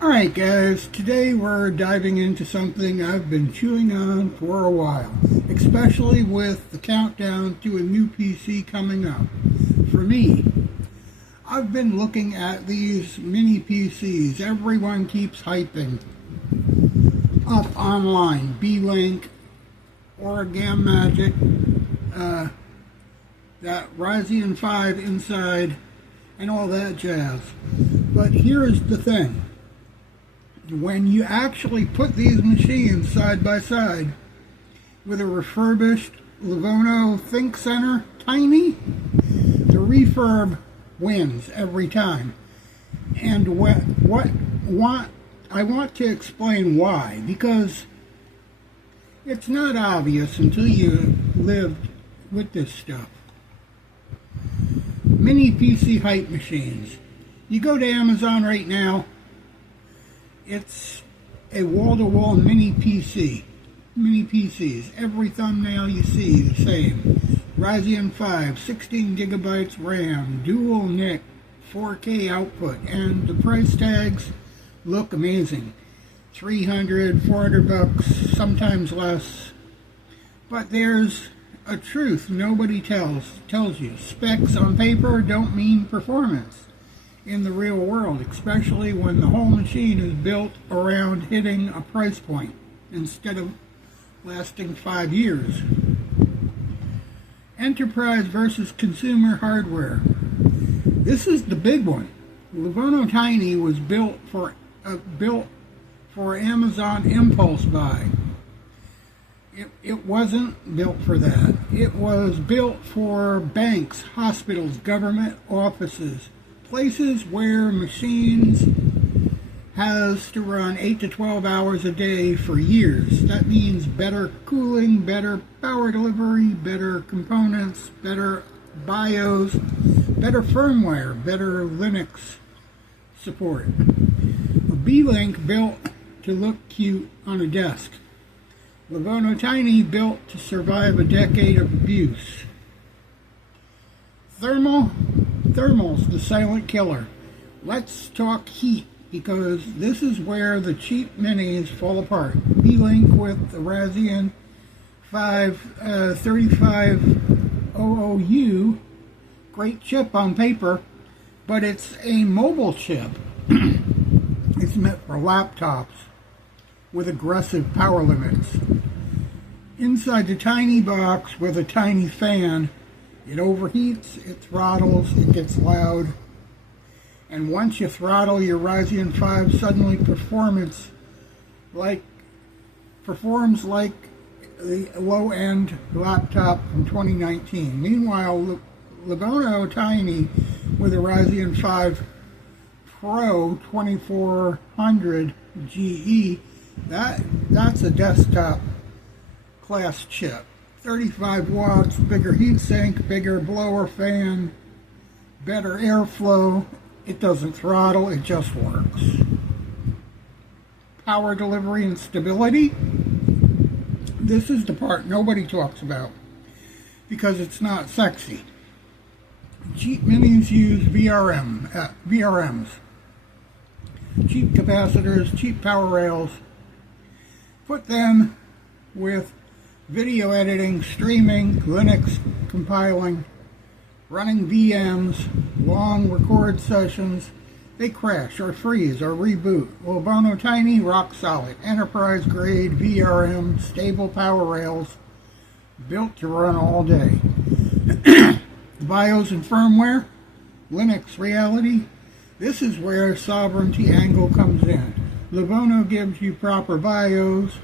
Alright guys, today we're diving into something I've been chewing on for a while, especially with the countdown to a new PC coming up. For me, I've been looking at these mini PCs everyone keeps hyping up online. Beelink, Origimagic, that Ryzen 5 inside, and all that jazz. But here's the thing. When you actually put these machines side by side with a refurbished Lenovo ThinkCentre Tiny, the refurb wins every time. And I want to explain why, because it's not obvious until you lived with this stuff. Mini PC hype machines. You go to Amazon right now, it's a wall-to-wall mini PC. Mini PCs. Every thumbnail you see the same. Ryzen 5, 16 gigabytes RAM, dual NIC, 4K output, and the price tags look amazing. $300, $400, sometimes less. But there's a truth nobody tells you. Specs on paper don't mean performance in the real world, especially when the whole machine is built around hitting a price point instead of lasting 5 years. Enterprise versus consumer hardware. This is the big one. Lenovo Tiny was built for Amazon impulse buy. It wasn't built for that. It was built for banks, hospitals, government offices, places where machines has to run 8 to 12 hours a day for years. That means better cooling, better power delivery, better components, better BIOS, better firmware, better Linux support. A Beelink built to look cute on a desk. Lenovo Tiny built to survive a decade of abuse. Thermal's the silent killer. Let's talk heat, because this is where the cheap minis fall apart. Beelink with the Ryzen 5 3500U, great chip on paper, but it's a mobile chip. It's meant for laptops with aggressive power limits. Inside the tiny box with a tiny fan, it overheats, it throttles, it gets loud. And once you throttle your Ryzen 5, suddenly performs like the low-end laptop from 2019. Meanwhile, Lenovo Tiny with a Ryzen 5 Pro 2400 GE, that's a desktop class chip. 35 watts, bigger heatsink, bigger blower fan, better airflow. It doesn't throttle, it just works. Power delivery and stability. This is the part nobody talks about because it's not sexy. Cheap minis use VRMs. Cheap capacitors, cheap power rails. Put them with video editing, streaming, Linux compiling, running VMs, long record sessions. They crash or freeze or reboot. Lenovo Tiny, rock solid. Enterprise grade VRM, stable power rails, built to run all day. BIOS and firmware, Linux reality. This is where sovereignty angle comes in. Lenovo gives you proper BIOS,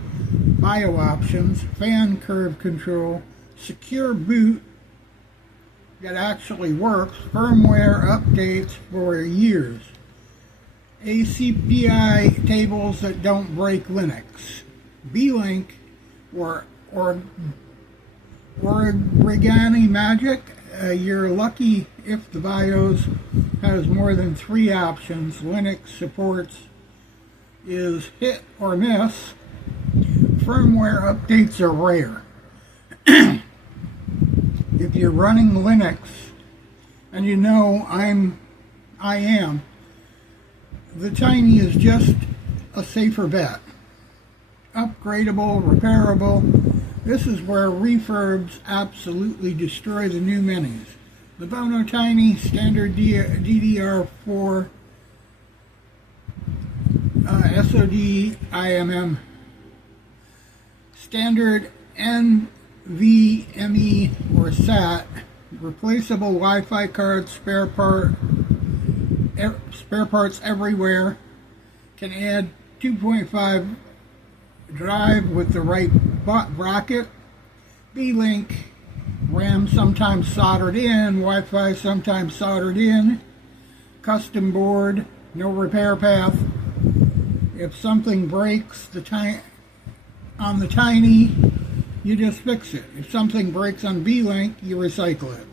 BIO options, fan curve control, secure boot that actually works, firmware updates for years, ACPI tables that don't break Linux. Beelink or Origimagic, you're lucky if the BIOS has more than 3 options. Linux supports is hit or miss. Firmware updates are rare. If you're running Linux, and you know I am, the Tiny is just a safer bet. Upgradable, repairable. This is where refurbs absolutely destroy the new minis. The Lenovo Tiny, standard DDR4 SOD IMM, standard NVMe or SAT, replaceable Wi-Fi cards, spare parts everywhere. Can add 2.5 drive with the right bracket. Beelink, RAM sometimes soldered in, Wi-Fi sometimes soldered in. Custom board, no repair path. If something breaks on the Tiny, you just fix it. If something breaks on Beelink, you recycle it.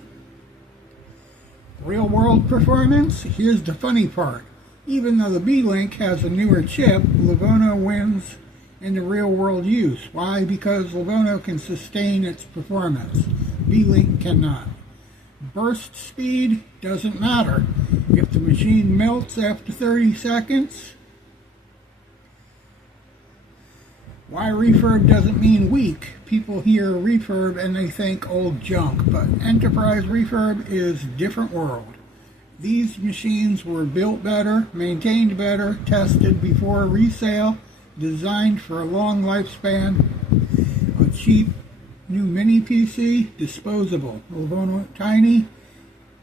Real world performance, here's the funny part. Even though the Beelink has a newer chip, Lenovo wins in the real world use. Why? Because Lenovo can sustain its performance. Beelink cannot. Burst speed doesn't matter. If the machine melts after 30 seconds, why refurb doesn't mean weak. People hear refurb and they think old junk, but enterprise refurb is a different world. These machines were built better, maintained better, tested before resale, designed for a long lifespan. A cheap new mini PC, disposable. Lenovo Tiny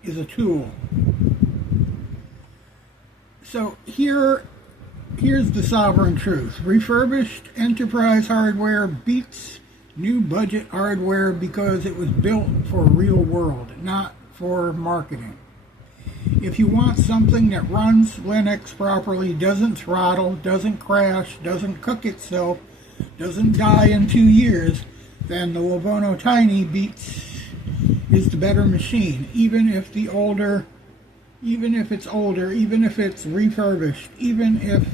is a tool. So here's the sovereign truth. Refurbished enterprise hardware beats new budget hardware because it was built for real world, not for marketing. If you want something that runs Linux properly, doesn't throttle, doesn't crash, doesn't cook itself, doesn't die in 2 years, then the Lenovo Tiny is the better machine. Even if it's older, even if it's refurbished, even if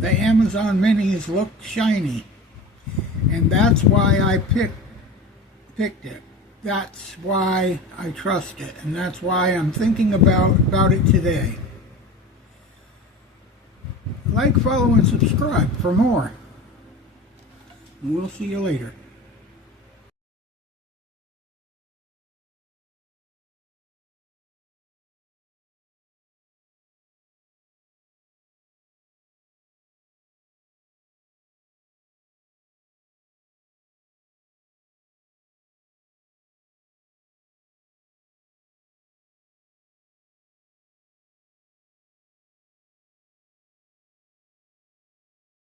the Amazon Minis look shiny. And that's why I picked it. That's why I trust it, and that's why I'm thinking about it today. Like, follow, and subscribe for more. And we'll see you later.